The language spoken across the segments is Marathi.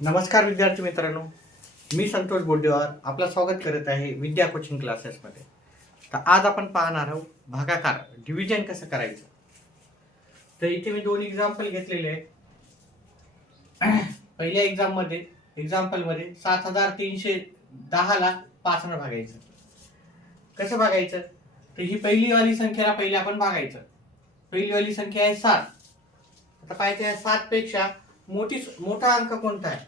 नमस्कार विद्यार्थी मित्रांनो. मी संतोष बोडदेवार आपलं स्वागत करत आहे विद्या कोचिंग क्लासेसमध्ये तर आज आपण पाहणार आहोत भागाकार डिव्हिजन कसं करायचं? तर इथे मी दोन एक्झाम्पल घेतलेले आहेत. पहिल्या एक्झाममध्ये एक्झाम्पलमध्ये सात हजार तीनशे दहाला पाचनं भागायचं. कसं भागायचं? तर ही पहिलीवाली संख्येला संख्याला पहिले आपण भागायचं. पहिलीवाली संख्या आहे सात. आता पाहिजे आहे सात पेक्षा मोठी मोठा अंक कोणता आहे?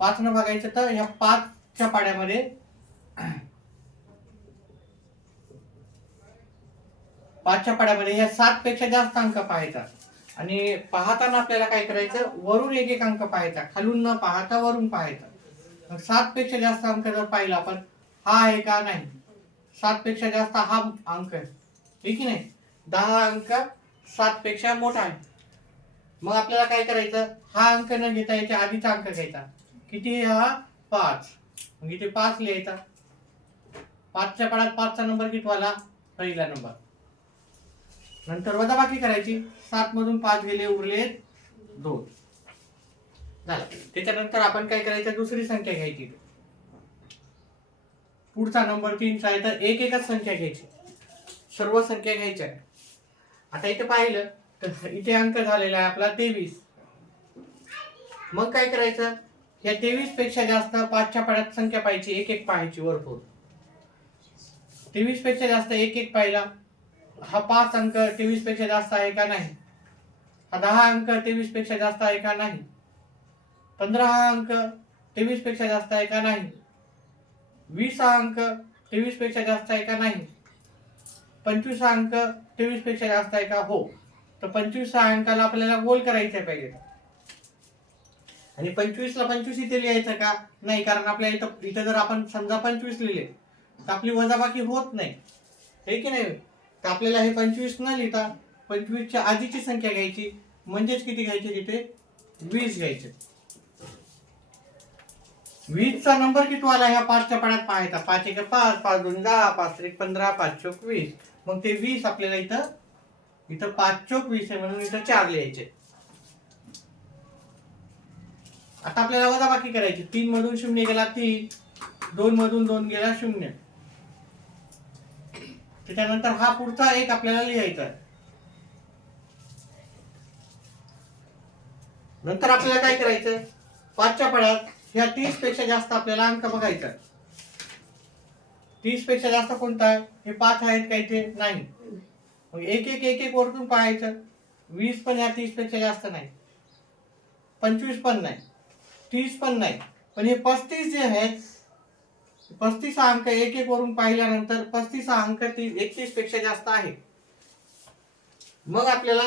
पाच न बघायचं तर ह्या पाचच्या पाड्यामध्ये पाचच्या पाड्यामध्ये ह्या सात पेक्षा जास्त अंक पाहायचा. आणि पाहताना आपल्याला काय करायचं? वरून एक एक अंक पाहायचा. खालून न पाहता वरून पाहायचा. मग सात पेक्षा जास्त अंक जर पाहिला आपण हा आहे का नाही? सात पेक्षा जास्त हा अंक आहे. ठीक की नाही? दहा अंक सात पेक्षा मोठा आहे. मग आपल्याला काय करायचं? हा अंक न घेता याच्या आधीचा अंक घ्यायचा. किती हा? पाच. मग इथे पाच लिहायचा. पाचच्या पाडात पाचचा नंबर किती आला पहिला नंबर. नंतर वजाबाकी करायची. सात मधून पाच गेले उरले दोन. झालं. त्याच्यानंतर आपण काय करायचं? दुसरी संख्या घ्यायची. पुढचा नंबर तीनचा आहे तर एक एकच संख्या घ्यायची. सर्व संख्या घ्यायच्या. आता इथे पाहिलं. तर इथे अंक झालेला आहे आपला तेवीस. मग काय करायचं? या तेवीसपेक्षा जास्त पाचच्या पाड्यात संख्या पाहिजे एक एक पाहायची वरपूर तेवीसपेक्षा जास्त एक एक पाहिला हा पाच अंक तेवीसपेक्षा जास्त आहे का नाही? हा दहा अंक तेवीसपेक्षा जास्त आहे का नाही? पंधरा हा अंक तेवीसपेक्षा जास्त आहे का नाही? वीस हा अंक तेवीसपेक्षा जास्त आहे का नाही? पंचवीस हा अंक तेवीसपेक्षा जास्त आहे का? हो. तर पंचवीस हा अंकाला आपल्याला गोल करायचं आहे पाहिजे आणि पंचवीसला पंचवीस इथे लिहायचं का? नाही कारण आपल्या इथं इथं जर आपण समजा पंचवीस लिहिले तर आपली वजाबाकी होत नाही. हे की नाही? तर आपल्याला हे पंचवीस न लिहिता पंचवीसच्या आधीची संख्या घ्यायची. म्हणजेच किती घ्यायचे तिथे? वीस घ्यायचे. वीसचा नंबर किती आला ह्या पाचच्या पाण्यात पाहायचा. पाच एक पाच पाच दोन दहा पाच एक पंधरा पाच चोक वीस मग ते वीस आपल्याला इथं इथं पाच चोक वीस आहे म्हणून इथं चार लिहायचे. आता आपल्याला वजाबाकी करायची. तीन मधून शून्य गेला तीन दोन मधून दोन गेला शून्य. त्याच्यानंतर हा पुढचा एक आपल्याला लिहायचा आहे. नंतर आपल्याला काय करायचं पाचच्या पड्यात ह्या तीसपेक्षा जास्त आपल्याला अंक बघायचा तीसपेक्षा जास्त कोणता आहे? हे पाच आहेत काही ते नाही. मग एक एक एक एक वरतून पाहायचं. वीस पण ह्या तीसपेक्षा जास्त नाही. पंचवीस पण नाही. तीस पण नाही. पण हे पस्तीस जे आहेत पस्तीस हा अंक एक एक वरून पाहिल्यानंतर पस्तीस हा अंक तीस एकतीसपेक्षा जास्त आहे. मग आपल्याला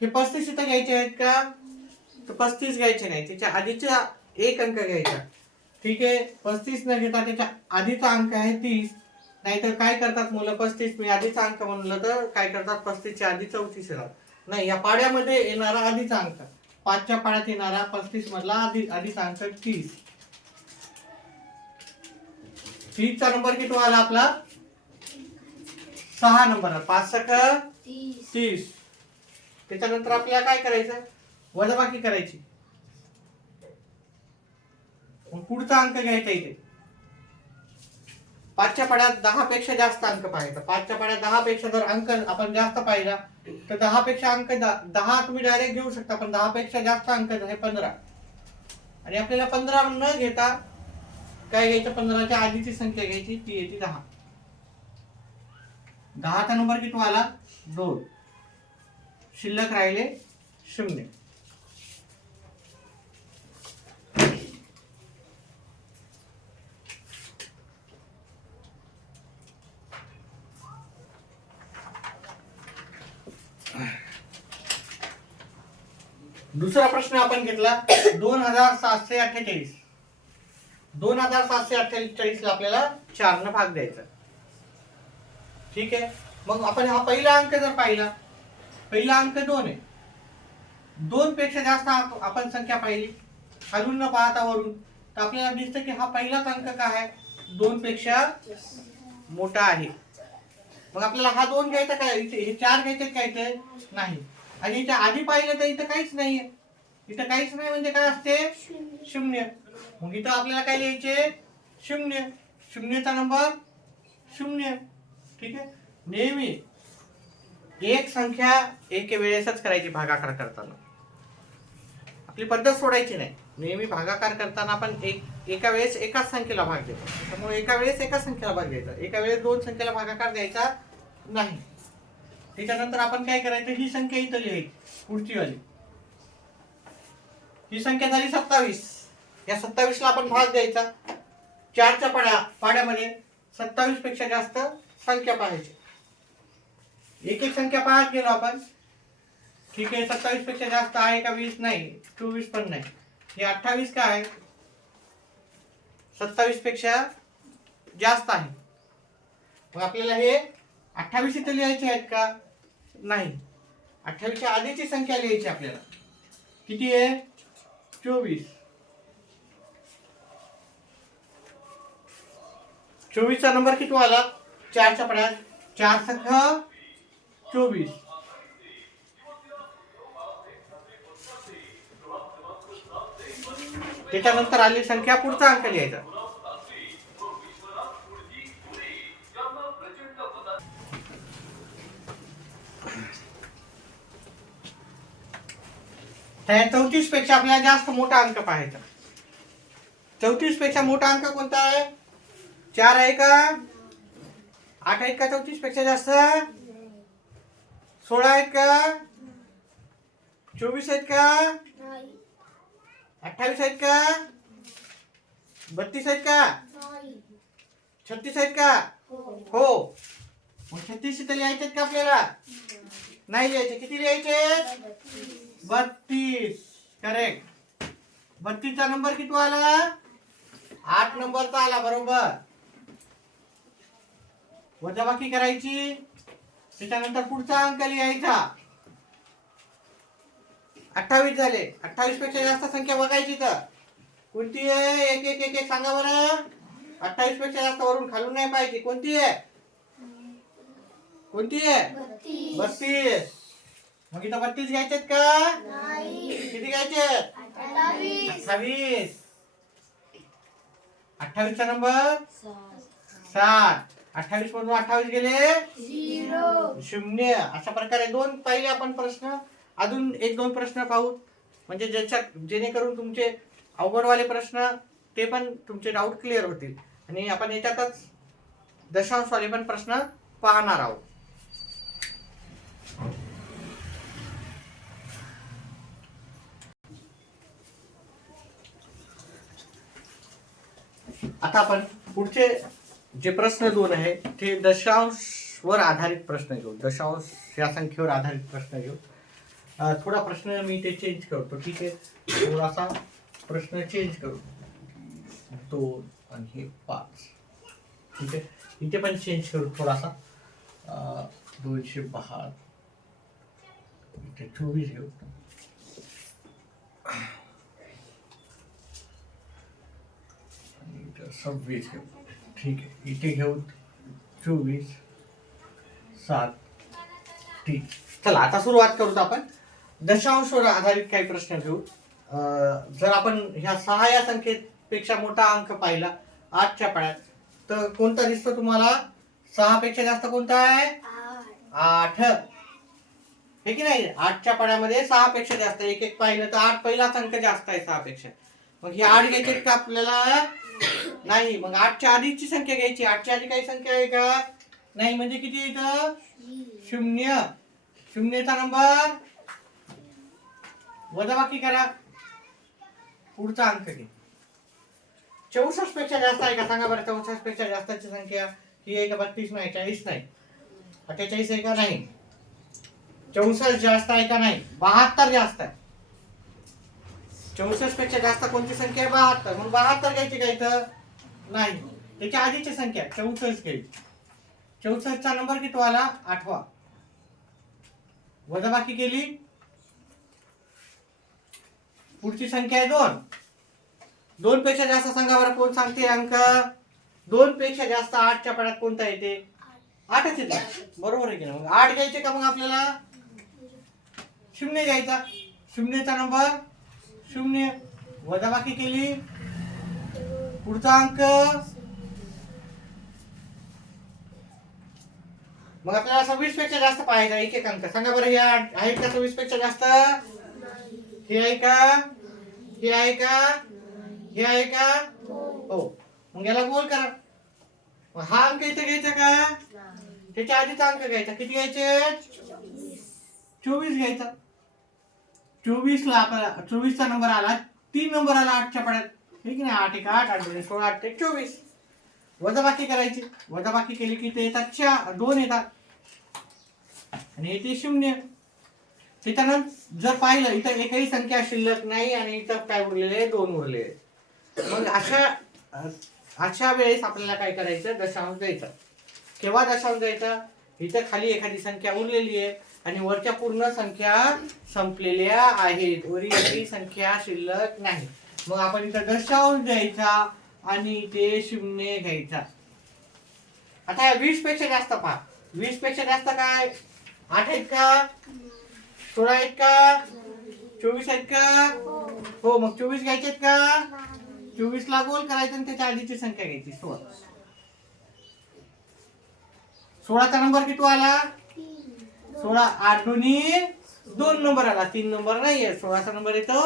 हे पस्तीस इथं घ्यायचे आहेत का? तर पस्तीस घ्यायचे नाही. त्याच्या आधीचा एक अंक घ्यायचा. ठीक आहे? पस्तीस न घेता त्याच्या आधीचा अंक आहे तीस. नाहीतर काय करतात मुलं? पस्तीस मी आधीचा अंक म्हणलं तर काय करतात? पस्तीसच्या आधी चौतीस येतात नाही या पाड्यामध्ये येणारा आधीचा अंक. पाचच्या पाड्यात येणारा पस्तीस मधला आधी आधीचा अंक तीस. तीसचा नंबर किती आला आपला? सहा नंबर. पाच सक तीस. त्याच्यानंतर आपल्याला काय करायचं? वजाबाकी करायची. पुढचा अंक घ्यायचा इथे. पाचच्या पाड्यात दहा पेक्षा जास्त अंक पाहायचा. पाचच्या पाड्यात दहा पेक्षा जर अंक आपण जास्त पाहिला तर दहा पेक्षा अंक दहा तुम्ही डायरेक्ट घेऊ शकता पण दहा पेक्षा जास्त अंक आहे पंधरा. आणि आपल्याला पंधरा न घेता काय घ्यायचं? पंधराच्या आधीची संख्या घ्यायची ती येते दहा. दहाचा नंबर किती आला? दोन. शिल्लक राहिले शून्य. दुसरा प्रश्न आपण घेतला दोन हजार सातशे अठ्ठेचाळीस. दोन हजार सातशे अठ्ठेचाळीस ला आपल्याला चारनं भाग द्यायचा. ठीक आहे? मग आपण हा पहिला अंक जर पाहिला पहिला अंक दोन आहे. दोन पेक्षा जास्त आपण संख्या पाहिली. खालून न पाहता वरून. तर आपल्याला दिसतं की हा पहिलाच अंक काय आहे? दोन पेक्षा मोठा आहे. मग आपल्याला हा दोन घ्यायचा काय? हे चार घ्यायचे काय ते नाही. आणि इथे आधी पाहिलं तर इथं काहीच नाहीये. इथं काहीच नाही म्हणजे काय असते? शून्य. मग इथं आपल्याला काय लिहायचे? शून्य. शून्यचा नंबर शून्य. ठीक आहे? नेहमी एक संख्या एक वेळेसच करायची भागाकार करताना. आपली पद्धत सोडायची नाही. नेहमी भागाकार करताना आपण एक एका वेळेस एकाच संख्येला भाग देतो. त्यामुळे एका वेळेस एकाच संख्येला भाग द्यायचा. एका वेळेस दोन संख्येला भागाकार द्यायचा नाही. त्याच्यानंतर आपण काय करायचं? ही संख्या इथं लिहायची पुढची वाली ही संख्या झाली सत्तावीस. या सत्तावीस ला आपण भाग द्यायचा. चारच्या पाड्या पाड्यामध्ये सत्तावीसपेक्षा जास्त संख्या पाहायची. एक एक संख्या पाहत गेलो आपण. ठीक आहे सत्तावीसपेक्षा जास्त आहे का वीस? नाही. चोवीस पण नाही. हे अठ्ठावीस का आहे? सत्तावीसपेक्षा जास्त आहे. मग आपल्याला हे अठ्ठावीस इथं लिहायचे आहेत का? नाही. अठ्ठावीसच्या आधीची संख्या लिहायची आपल्याला. किती आहे? चोवीस. चोवीसचा नंबर किती आला? चारच्या पड्यात चार संख्या चोवीस. त्याच्यानंतर आली संख्या पुढचा अंक लिहायचा. त्या चौतीसपेक्षा आपल्याला जास्त मोठा अंक पाहायचा. चौतीसपेक्षा मोठा अंक कोणता आहे? चार आहे का आठ आहेत का चौतीसपेक्षा जास्त? सोळा आहेत का? चोवीस आहेत का? अठ्ठावीस आहेत का? बत्तीस आहेत का? छत्तीस आहेत का? हो. मग छत्तीस इथं लिहायचे आहेत का आपल्याला? नाही लिहायचे. किती लिहायचे? बत्तीस. करेक्ट बत्तीसचा नंबर किती आला? आठ नंबरचा आला बरोबर. वजाबाकी करायची. त्याच्यानंतर पुढचा अंक लिहायचा. अठ्ठावीस झाले. अठ्ठावीसपेक्षा जास्त संख्या बघायची तर. कोणती आहे? एक एक एक एक सांगा बरं. अठ्ठावीसपेक्षा जास्त वरून खालून नाही पाहिजे कोणती आहे? कोणती आहे? बत्तीस. मग इथं बत्तीस घ्यायचेत का? किती घ्यायचे अठ्ठावीस. अठ्ठावीसचा नंबर? सात अठ्ठावीस मधून अठ्ठावीस गेले? शून्य. अशा प्रकारे दोन पहिले आपण प्रश्न अजून एक दोन प्रश्न पाहू. म्हणजे ज्याच्यात जेणेकरून तुमचे अवघडवाले प्रश्न ते पण तुमचे डाऊट क्लिअर होतील. आणि आपण याच्यातच दशांशवाले पण प्रश्न पाहणार आहोत. आता आपण पुढचे जे प्रश्न दोन आहे ते दशांशवर आधारित प्रश्न घेऊ. दशांश या संख्येवर आधारित प्रश्न घेऊ. थोडा प्रश्न मी ते चेंज करतो. ठीक आहे? थोडासा प्रश्न चेंज करू. दोन आणि हे पाच. ठीक आहे? इथे पण चेंज करू थोडासा. दोनशे बहात्तर. इथे चोवीस घेऊ आणि इथं सव्वीस घेऊ. ठीक आहे. इथे घेऊ चोवीस सात ठीक चला आता सुरुवात करू आपण. दशांशवर आधारित काही प्रश्न घेऊ. अं, जर आपण ह्या सहा या संख्येपेक्षा मोठा अंक पाहिला आठच्या पाळ्यात तर कोणता दिसतो तुम्हाला? सहा पेक्षा जास्त कोणता आहे? आठ. हे की नाही? आठच्या पाण्यामध्ये सहा पेक्षा जास्त एक एक पाहिलं तर आठ पहिलाच अंक जास्त आहे सहा पेक्षा मग हे आठ घ्यायची का आपल्याला नाही मग आठच्या आधीची संख्या घ्यायची. आठच्या आधी काही संख्या आहे का? नाही म्हणजे किती आहे शून्य. शून्यचा नंबर वजाबाकी करा. पुढचा अंक घे. चौसष्टपेक्षा जास्त आहे का? सांगा बरं चौसष्टपेक्षा जास्तची संख्या. ही आहे का? बत्तीस नाही चाळीस नाही. अठ्ठेचाळीस आहे का? नाही. चौसष्ट जास्त आहे का? नाही. बहात्तर जास्त आहे. चौसष्टपेक्षा जास्त कोणती संख्या आहे? बहात्तर. म्हणून बहात्तर घ्यायची काय इथं? नाही. त्याच्या आधीची संख्या चौसष्ट घ्यायची. चौसष्टचा नंबर किती आला? आठवा. वजाबाकी केली. पुढची संख्या आहे दोन. दोन पेक्षा जास्त सांगा बरं कोण सांगते अंक? दोन पेक्षा जास्त आठच्या पडात कोणता येते? आठच येते. बरोबर आहे की मग आठ घ्यायचे का मग आपल्याला? शून्य घ्यायचा. शून्यचा नंबर शून्य. वजाबाकी केली. पुढचा अंक. मग आपल्याला सव्वीसपेक्षा जास्त पाहायचा एक एक अंक. सांगा बरं या आहे का सव्वीसपेक्षा जास्त? हे आहे का? हे आहे का? हे आहे का? हो. मग याला गोल करा. मग हा अंक इथे घ्यायचा का? त्याच्या आधीचा अंक घ्यायचा. किती घ्यायचे? चोवीस घ्यायचा. चोवीस ला आपला चोवीसचा नंबर आला तीन नंबर आला आठच्या पाड्यात. हे की नाही? आठ एक आठ आठ दोन सोळा आठ एक चोवीस. वजाबाकी करायची. वजाबाकी केली की ते येतात चार दोन येतात. आणि येते शून्य. त्याच्यानंतर जर पाहिलं इथं एकही संख्या शिल्लक नाही आणि इथं काय उरलेले? आहे? दोन उरलेले. मग अशा अशा वेळेस आपल्याला काय करायचं? दशांश द्यायचा. केव्हा दशांश द्यायचा? इथं खाली एखादी संख्या उरलेली आहे. आणि वरच्या पूर्ण संख्या संपलेल्या आहेत. वरील संख्या शिल्लक नाही. मग आपण इथं दशांश द्यायचा आणि ते शून्य घ्यायचा. आता या वीसपेक्षा जास्त पहा. वीसपेक्षा जास्त काय? आठ आहेत का? सोळा आहेत का? चोवीस आहेत का? हो मग चोवीस घ्यायचे आहेत का? चोवीस ला गोल करायचं आणि त्याच्या आधीची संख्या घ्यायची. सोळा. सोळाचा नंबर किती आला? सोळा आठ दोन्ही दोन नंबर आला. तीन नंबर नाहीये सोळाचा नंबर येतो.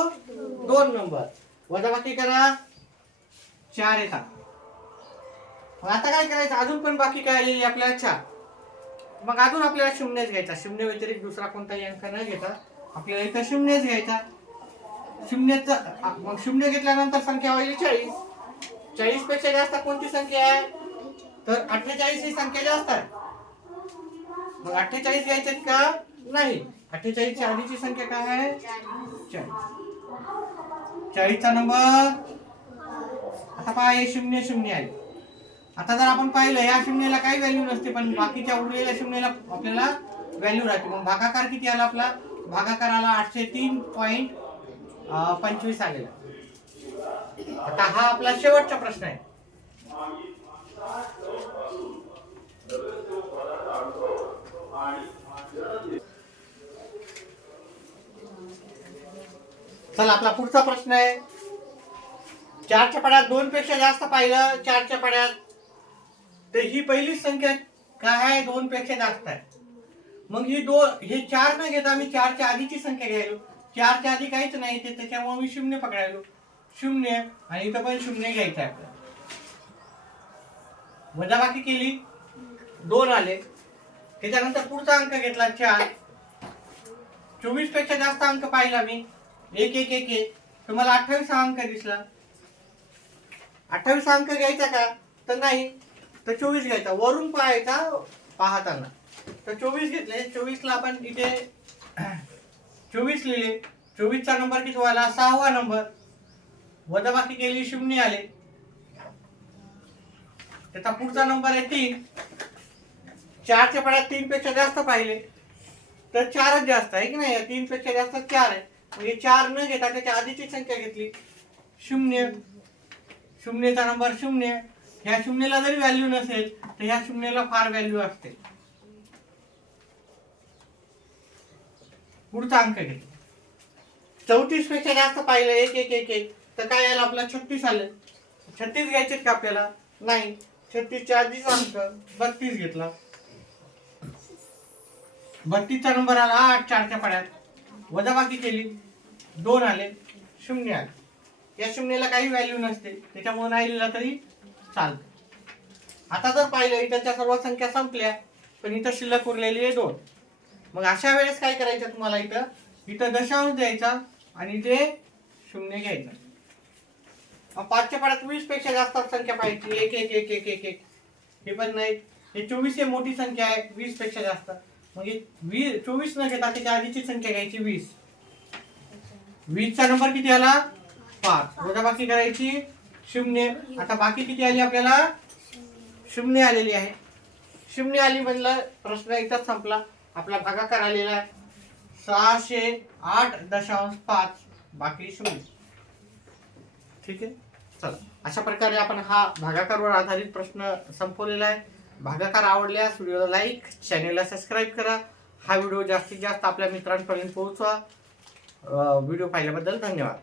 दोन नंबर. वजाबाकी करा. चार येतात मग आता काय करायचं? अजून पण बाकी काय आलेली आपल्या? आपल्याला चार. मग अजून आपल्याला शून्यच घ्यायचा. शून्य व्यतिरिक्त दुसरा कोणताही अंक न घेता आपल्याला इथं शून्यच घ्यायचा. शून्यचा मग शून्य घेतल्यानंतर संख्या होईल चाळीस. चाळीसपेक्षा जास्त कोणती संख्या आहे? तर अठ्ठेचाळीस ही संख्या जास्त आहे. मग अठ्ठेचाळीस घ्यायचे का? नाही. अठ्ठेचाळीसच्या आधीची संख्या काय आहे? चाळीस. चाळीसचा नंबर? आता पहा हे शून्य शून्य आहे. आता जर आपण पाहिलं या शून्याला काही व्हॅल्यू नसते पण बाकीच्या उरलेल्या शून्याला आपल्याला व्हॅल्यू राहते. मग भागाकार किती आला आपला? भागाकार आला आठशे तीन पॉईंट पंचवीस आलेला. आता हा आपला शेवटचा प्रश्न आहे. चला आपला पुढचा प्रश्न आहे. चारच्या पाड्यात दोन पेक्षा जास्त पाहिलं चारच्या पाड्यात तर ही पहिलीच संख्या काय आहे? दोन पेक्षा जास्त आहे. मग ही दोन हे चार न घेता मी चारच्या आधीची संख्या घ्यायलो. चारच्या आधी काहीच नाही ते त्याच्यामुळे मी शून्य पकडायलो. शून्य आणि इथं पण शून्य घ्यायचं आहे आपल्याला. वजाबाकी केली. दोन आले. त्याच्यानंतर पुढचा अंक घेतला चार. चोवीसपेक्षा जास्त अंक पाहिला मी. एक एक एक एक. तुम्हाला अठ्ठावीस हा अंक दिसला. अठ्ठावीस अंक घ्यायचा का? तर नाही. तर चोवीस घ्यायचा. वरून पाहायचा पाहताना. तर चोवीस घेतले. चोवीसला आपण इथे चोवीस लिहिले. चोवीसचा नंबर किती व्हायला? सहावा नंबर. वजाबाकी केली शून्य आले. त्याचा पुढचा नंबर आहे तीन. चारच्या पाड्यात तीनपेक्षा जास्त पाहिले. तर चारच जास्त आहे की नाही? तीनपेक्षा जास्त चार आहे. म्हणजे चार न घेता त्याच्या आधीची संख्या घेतली. शून्य. शून्यचा नंबर शून्य. ह्या शून्यला जरी व्हॅल्यू नसेल तर ह्या शून्यला फार व्हॅल्यू असते. पुढचा अंक घेतला चौतीसपेक्षा जास्त पाहिलं एक एक एक एक. तर काय यायला आपला छत्तीस आलं. छत्तीस घ्यायचे का आपल्याला? नाही. छत्तीसच्या आधीच अंक बत्तीस घेतला. बत्तीसचा नंबर आला. आठ चारच्या पाड्यात. वजाबाकी केली. दोन आले. शून्य आले. या शून्याला काही व्हॅल्यू नसते. त्याच्यामुळे नाही लिहिला तरी चालतं. आता जर पाहिलं इथंच्या सर्व संख्या संपल्या पण इथं शिल्लक उरलेली आहे दोन. मग अशा वेळेस काय करायचं तुम्हाला इथं? इथं दशांश द्यायचा आणि ते शून्य घ्यायचं. मग पाचच्या पाड्यात वीसपेक्षा जास्त संख्या पाहिजे एक एक एक एक एक एक. हे पण नाही हे चोवीस हे मोठी संख्या आहे. वीसपेक्षा जास्त. मग वीस चोवीस न घेता त्याच्या आधीची संख्या घ्यायची वीस. वीसचा नंबर किती आला? पाच. वजाबाकी करायची शून्य. आता बाकी किती आली आपल्याला? शून्य आलेली आहे. शून्य आली म्हणलं प्रश्न इथंच संपला. आपला भागाकार आलेला आहे. सहाशे आठ दशांश पाच. बाकी शून्य. ठीक आहे? चला. अशा प्रकारे आपण हा भागाकारवर आधारित प्रश्न संपवलेला आहे. भागाकार आवडल्यास व्हिडिओला लाईक चॅनेलला सबस्क्राईब करा. हा व्हिडिओ जास्तीत जास्त आपल्या मित्रांपर्यंत पोहोचवा. व्हिडिओ पाहिल्याबद्दल धन्यवाद.